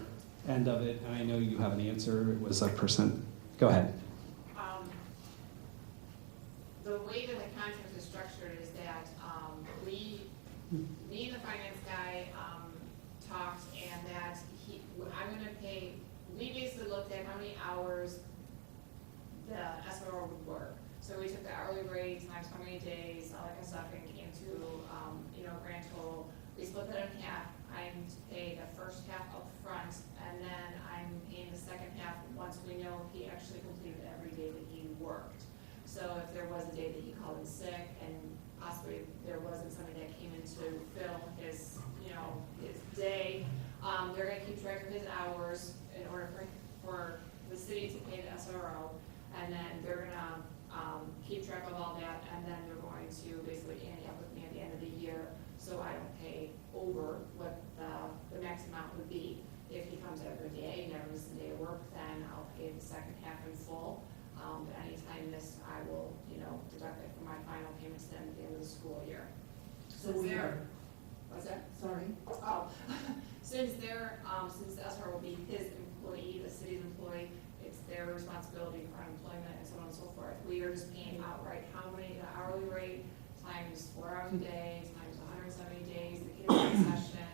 end of it. And I know you have an answer. It was a percent. Go ahead. The way that the contract is structured is that, me and the finance guy, talked, and that I'm gonna pay, we basically looked at how many hours the SRO would work. So we took the hourly rate times how many days, all that kind of stuff, and came to, grand total. We split that in half. I'm to pay the first half up front, and then I'm paying the second half once we know if he actually completed every day that he worked. So if there was a day that he called in sick, and possibly there wasn't somebody that came in to fill his, his day, they're gonna keep track of his hours in order for the city to pay the SRO, and then they're gonna, keep track of all that, and then they're going to basically ante up with me at the end of the year, so I don't pay over what the max amount would be. If he comes every day, never misses a day of work, then I'll pay the second half in full. But anytime missed, I will, deduct it from my final payments then at the end of the school year. So Since we they're, are, what's that? sorry, Oh, since the SR will be his employee, the city's employee, it's their responsibility for unemployment and so on and so forth. We are just paying outright how many, the hourly rate times 4 hours a day, times 170 days, the kindergarten session,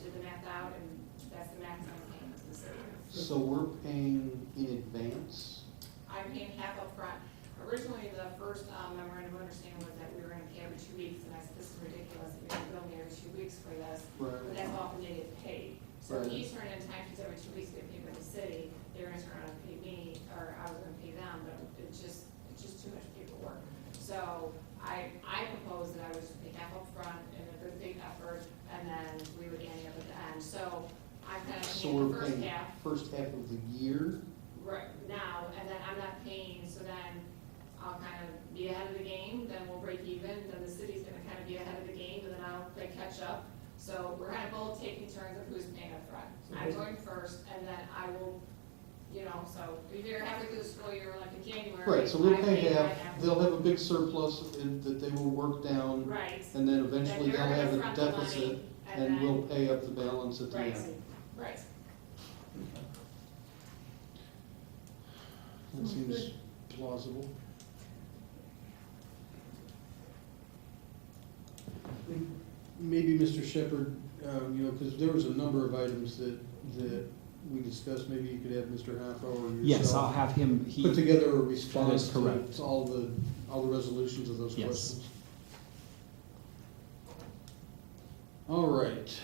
did the math out, and that's the max I'm paying to the city. So we're paying in advance? I'm paying half up front. Originally, the first memorandum of understanding was that we were gonna pay every 2 weeks, and I said, this is ridiculous, that you're gonna bill me every 2 weeks for this, Right. but that's how often they get paid. So Right. he's turning in time sheets every 2 weeks to get paid by the city, they're gonna turn around and pay me, or I was gonna pay them, but it's just too much paperwork. So I proposed that I would just pay half up front in a good big effort, and then we would ante up at the end. So I'm kind of So paying we're the first paying half first half of the year? right now, and then I'm not paying, so then I'll kind of be ahead of the game, then we'll break even, then the city's gonna kind of be ahead of the game, and then I'll play catch up. So we're kind of both taking turns of who's paying up front. I'm going first, and then I will, so if you're halfway through the school year, like in January. Right, so we'll I pay half, my half. they'll have a big surplus that they will work down, Right. and then eventually Then they'll they're have gonna a front the money, deficit, and and then- we'll pay up the balance at the Right, end. right. That seems plausible. Maybe Mr. Shepherd, because there was a number of items that we discussed, maybe you could have Mr. Half or yourself. Yes, I'll have him. Put together a response correct. to all the resolutions of those Yes. questions. All right,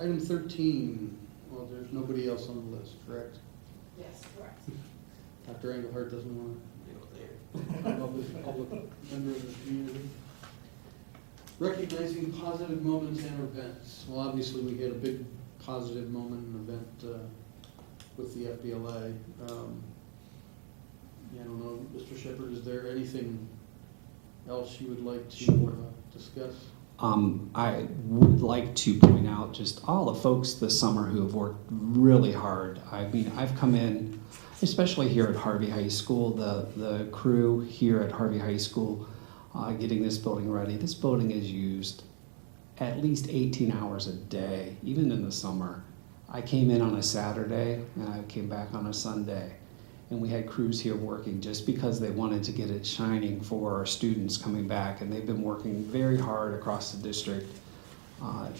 item 13, well, there's nobody else on the list, correct? Yes, correct. Dr. Engelhardt doesn't want to public member of the community. Recognizing positive moments and events. Well, obviously, we had a big positive moment and event with the FBLA. I don't know, Mr. Shepherd, is there anything else you would like to discuss? I would like to point out just all the folks this summer who have worked really hard. I mean, I've come in, especially here at Harvey High School, the crew here at Harvey High School getting this building ready. This building is used at least 18 hours a day, even in the summer. I came in on a Saturday and I came back on a Sunday. And we had crews here working just because they wanted to get it shining for our students coming back. And they've been working very hard across the district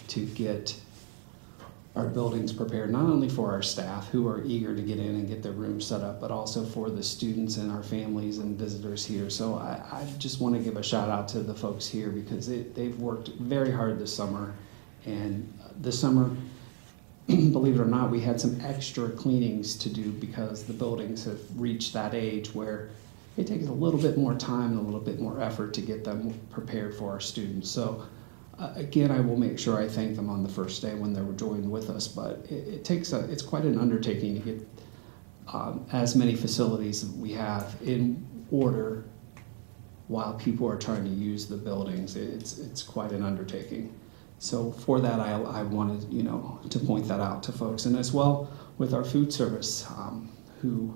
to get our buildings prepared, not only for our staff who are eager to get in and get their rooms set up, but also for the students and our families and visitors here. So I just want to give a shout out to the folks here because they've worked very hard this summer. And this summer, believe it or not, we had some extra cleanings to do because the buildings have reached that age where it takes a little bit more time and a little bit more effort to get them prepared for our students. So again, I will make sure I thank them on the first day when they were joined with us, but it's quite an undertaking to get as many facilities as we have in order while people are trying to use the buildings. It's quite an undertaking. So for that, I wanted to point that out to folks, and as well with our food service, who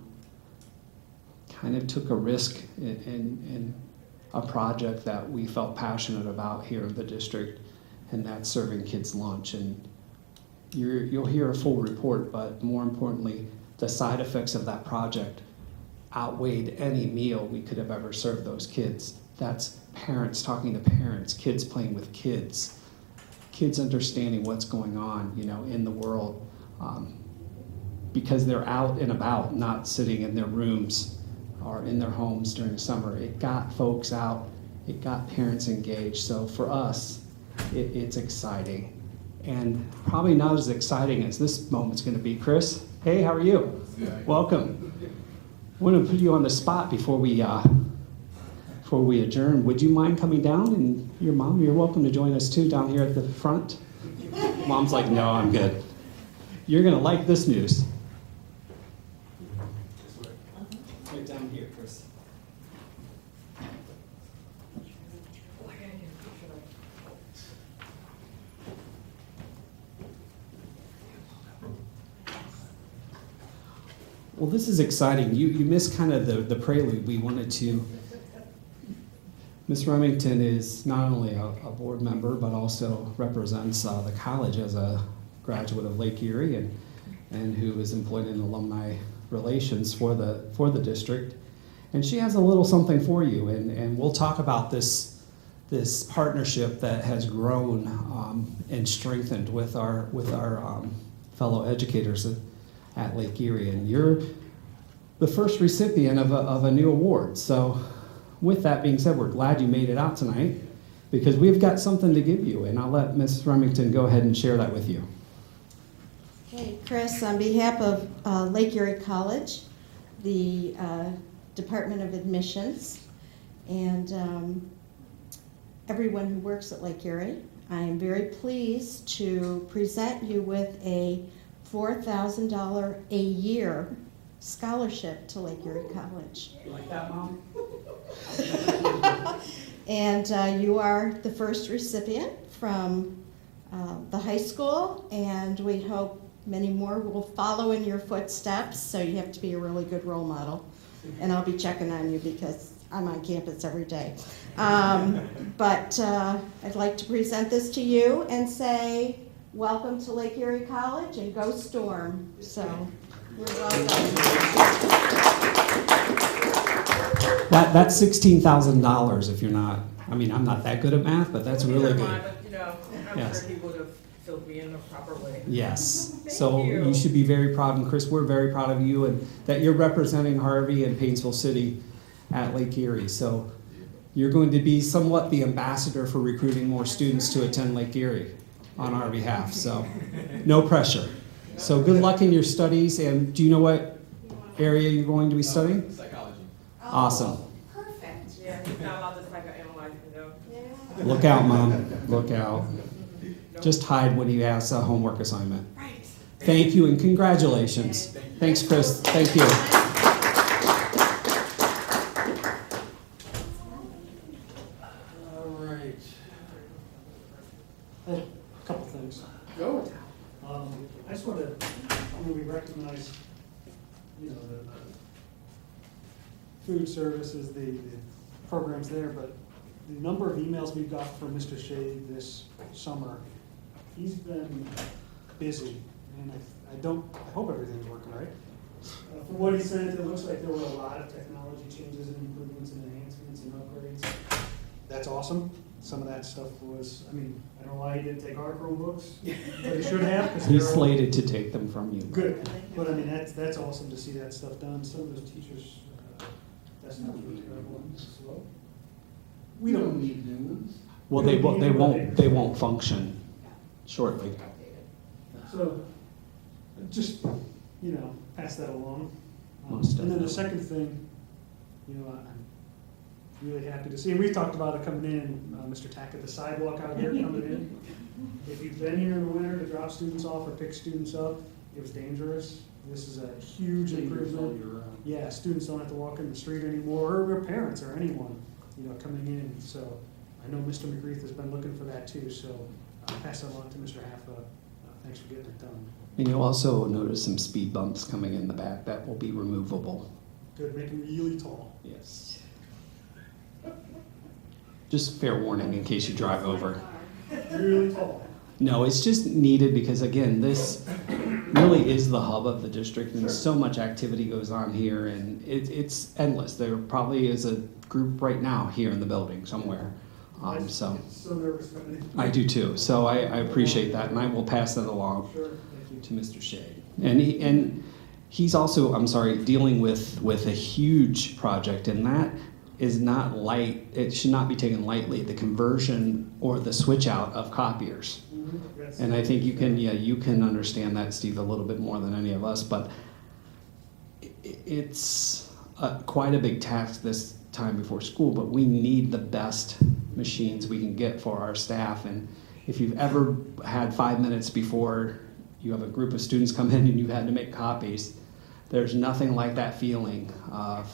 kind of took a risk in a project that we felt passionate about here in the district, and that's serving kids lunch. And you'll hear a full report, but more importantly, the side effects of that project outweighed any meal we could have ever served those kids. That's parents talking to parents, kids playing with kids. Kids understanding what's going on, in the world, because they're out and about, not sitting in their rooms or in their homes during the summer. It got folks out, it got parents engaged. So for us, it's exciting, and probably not as exciting as this moment's going to be. Chris, hey, how are you? Welcome. I want to put you on the spot before we adjourn. Would you mind coming down? And your mom, you're welcome to join us too down here at the front. Mom's like, no, I'm good. You're going to like this news. Right down here, Chris. Well, this is exciting. You missed kind of the prelude. We wanted to. Ms. Remington is not only a board member, but also represents the college as a graduate of Lake Erie and who is employed in alumni relations for the district. And she has a little something for you, and we'll talk about this partnership that has grown and strengthened with our fellow educators at Lake Erie. And you're the first recipient of a new award. So with that being said, we're glad you made it out tonight because we've got something to give you, and I'll let Ms. Remington go ahead and share that with you. Okay, Chris, on behalf of Lake Erie College, the Department of Admissions, and everyone who works at Lake Erie, I am very pleased to present you with a $4,000 a year scholarship to Lake Erie College. You like that, Mom? And you are the first recipient from the high school, and we hope many more will follow in your footsteps, so you have to be a really good role model. And I'll be checking on you because I'm on campus every day. But I'd like to present this to you and say, welcome to Lake Erie College and go Storm. So, you're welcome. That's $16,000 if you're not, I'm not that good at math, but that's really good. I'm Yes. sure he would have filled me in the proper way. Yes, so you should be very proud, and Chris, we're very proud of you and that you're representing Harvey and Painesville City at Lake Erie. So you're going to be somewhat the ambassador for recruiting more students to attend Lake Erie on our behalf, so no pressure. So good luck in your studies, and do you know what? area you're going to be studying? Psychology. Awesome. Perfect. Yeah, he's not allowed to psychoanalyze me though. Yeah. Look out, Mom. Look out. Just hide when he has a homework assignment. Right. Thank you and congratulations. Thanks, Chris. Thank you. All right. A couple things. Go. I just want to, we recognize, the food services, the programs there, but the number of emails we've got from Mr. Shea this summer, he's been busy, and I hope everything's working right. From what he sent, it looks like there were a lot of technology changes and improvements and enhancements and upgrades. That's awesome. Some of that stuff was, I don't know why he didn't take our Chromebooks, but he should have. 'Cause He's they're all- slated to take them from you. Good, but that's awesome to see that stuff done. Some of those teachers, that's not really terrible and slow. We don't need new ones. Well, they won't function shortly. So, just, pass that along. Most And then the definitely. second thing, I'm really happy to see, and we've talked about it coming in, Mr. Tackett, the sidewalk out here coming in. If you've been here in the winter to drop students off or pick students up, it was dangerous. This is a huge improvement. Yeah, students don't have to walk in the street anymore, or their parents or anyone, coming in. So I know Mr. McGreeth has been looking for that too, so I'll pass that along to Mr. Haffa. Thanks for getting it done. And you'll also notice some speed bumps coming in the back that will be removable. Good, make them really tall. Yes. Just fair warning in case you drive over. Really tall. No, it's just needed because again, this really is the hub of the district and so much activity goes on here and it's endless. There probably is a group right now here in the building somewhere. So So nervous coming in. I do too. So I appreciate that and I will pass that along Sure, thank you. to Mr. Shea. And he's also, dealing with a huge project and that is not light. It should not be taken lightly, the conversion or the switch out of copiers. That's- And I think you can understand that, Steve, a little bit more than any of us, but it's quite a big task this time before school, but we need the best machines we can get for our staff. And if you've ever had 5 minutes before you have a group of students come in and you've had to make copies, there's nothing like that feeling of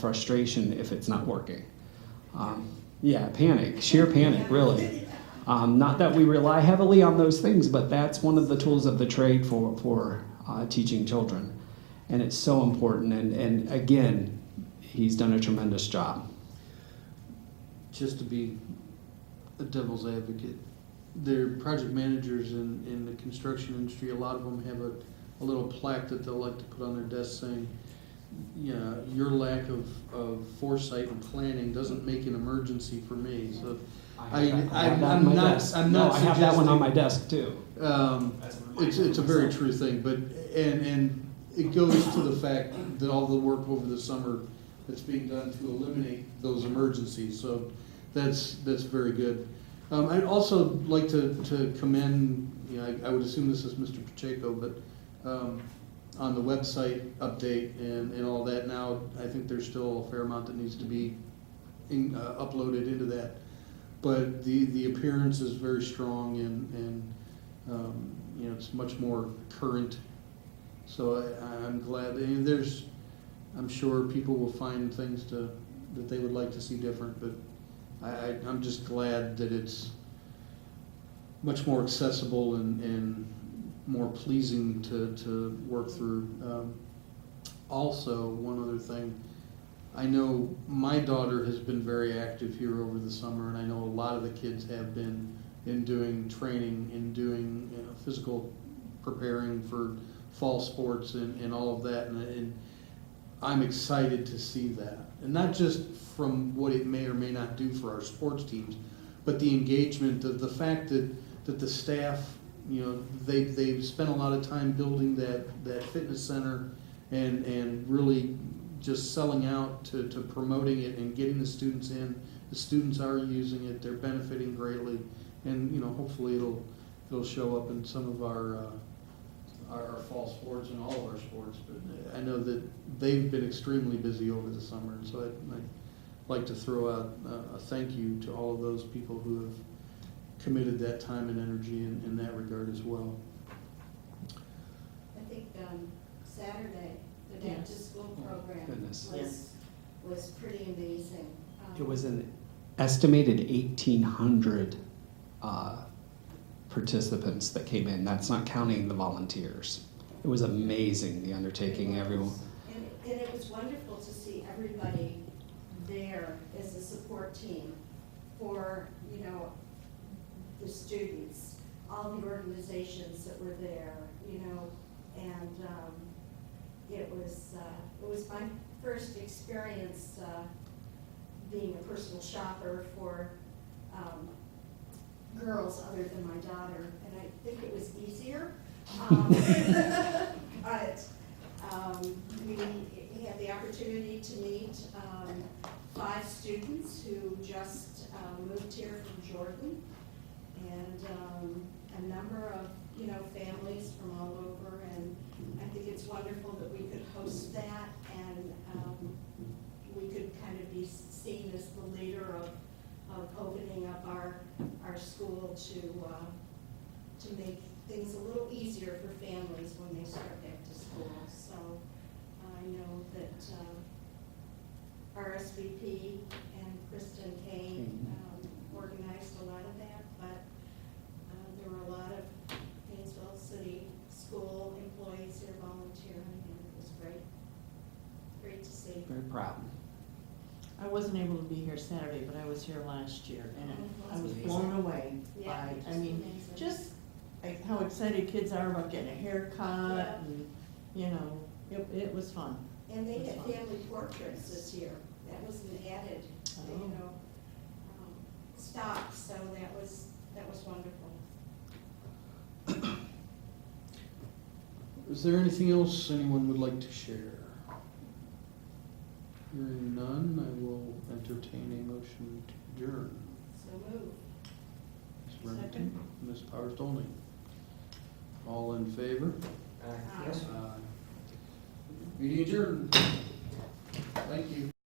frustration if it's not working. Panic, sheer panic, really. Not that we rely heavily on those things, but that's one of the tools of the trade for teaching children. And it's so important, and again, he's done a tremendous job. Just to be a devil's advocate, their project managers in the construction industry, a lot of them have a little plaque that they'll like to put on their desk saying, your lack of foresight and planning doesn't make an emergency for me. So I have that one on my desk too. It's a very true thing, but and it goes to the fact that all the work over the summer that's being done to eliminate those emergencies. So that's very good. I'd also like to commend. I would assume this is Mr. Pacheco, but on the website update and all that. Now I think there's still a fair amount that needs to be uploaded into that. But the appearance is very strong and it's much more current. So I'm glad. I'm sure people will find things that they would like to see different. But I'm just glad that it's much more accessible and more pleasing to work through. Also, one other thing. I know my daughter has been very active here over the summer, and I know a lot of the kids have been in doing training, in doing physical preparing for fall sports and all of that, and I'm excited to see that. And not just from what it may or may not do for our sports teams, but the engagement, the fact that the staff, they've spent a lot of time building that fitness center and really just selling out to promoting it and getting the students in. The students are using it; they're benefiting greatly, and hopefully it'll show up in some of our fall sports and all of our sports. But I know that they've been extremely busy over the summer, and so I'd like to throw out a thank you to all of those people who have committed that time and energy in that regard as well. I think Saturday, the back to school program Goodness. was pretty amazing. It was an estimated 1,800 participants that came in. That's not counting the volunteers. It was amazing, the undertaking, everyone. And it was wonderful to see everybody there as a support team for, you know, the students, all the organizations that were there, you know, and it was my first experience being a personal shopper for girls other than my daughter, and I think it was easier. But we had the opportunity to meet 5 students who just moved here from Jordan, and a number of, you know, families from all over, and I think it's wonderful that we could host that, and we could kind of be seen as the leader of opening up our school to make things a little easier for families when they start back to school. So I know that our SVP and Kristen Kane organized a lot of that, but there were a lot of Painesville City School employees here volunteering, and it was great to see. Very proud. I wasn't able to be here Saturday, but I was here last year, and I was blown away by, I mean, just like how excited kids are about getting a haircut, and, you know, it was fun. And they It was had fun. family portraits this year. That was an added, you know, stop, so that was wonderful. Is there anything else anyone would like to share? Hearing none, I will entertain a motion to adjourn. So moved. Ms. Remington, Ms. Powers-Dolney. All in favor? Aye. Meeting adjourned. Thank you.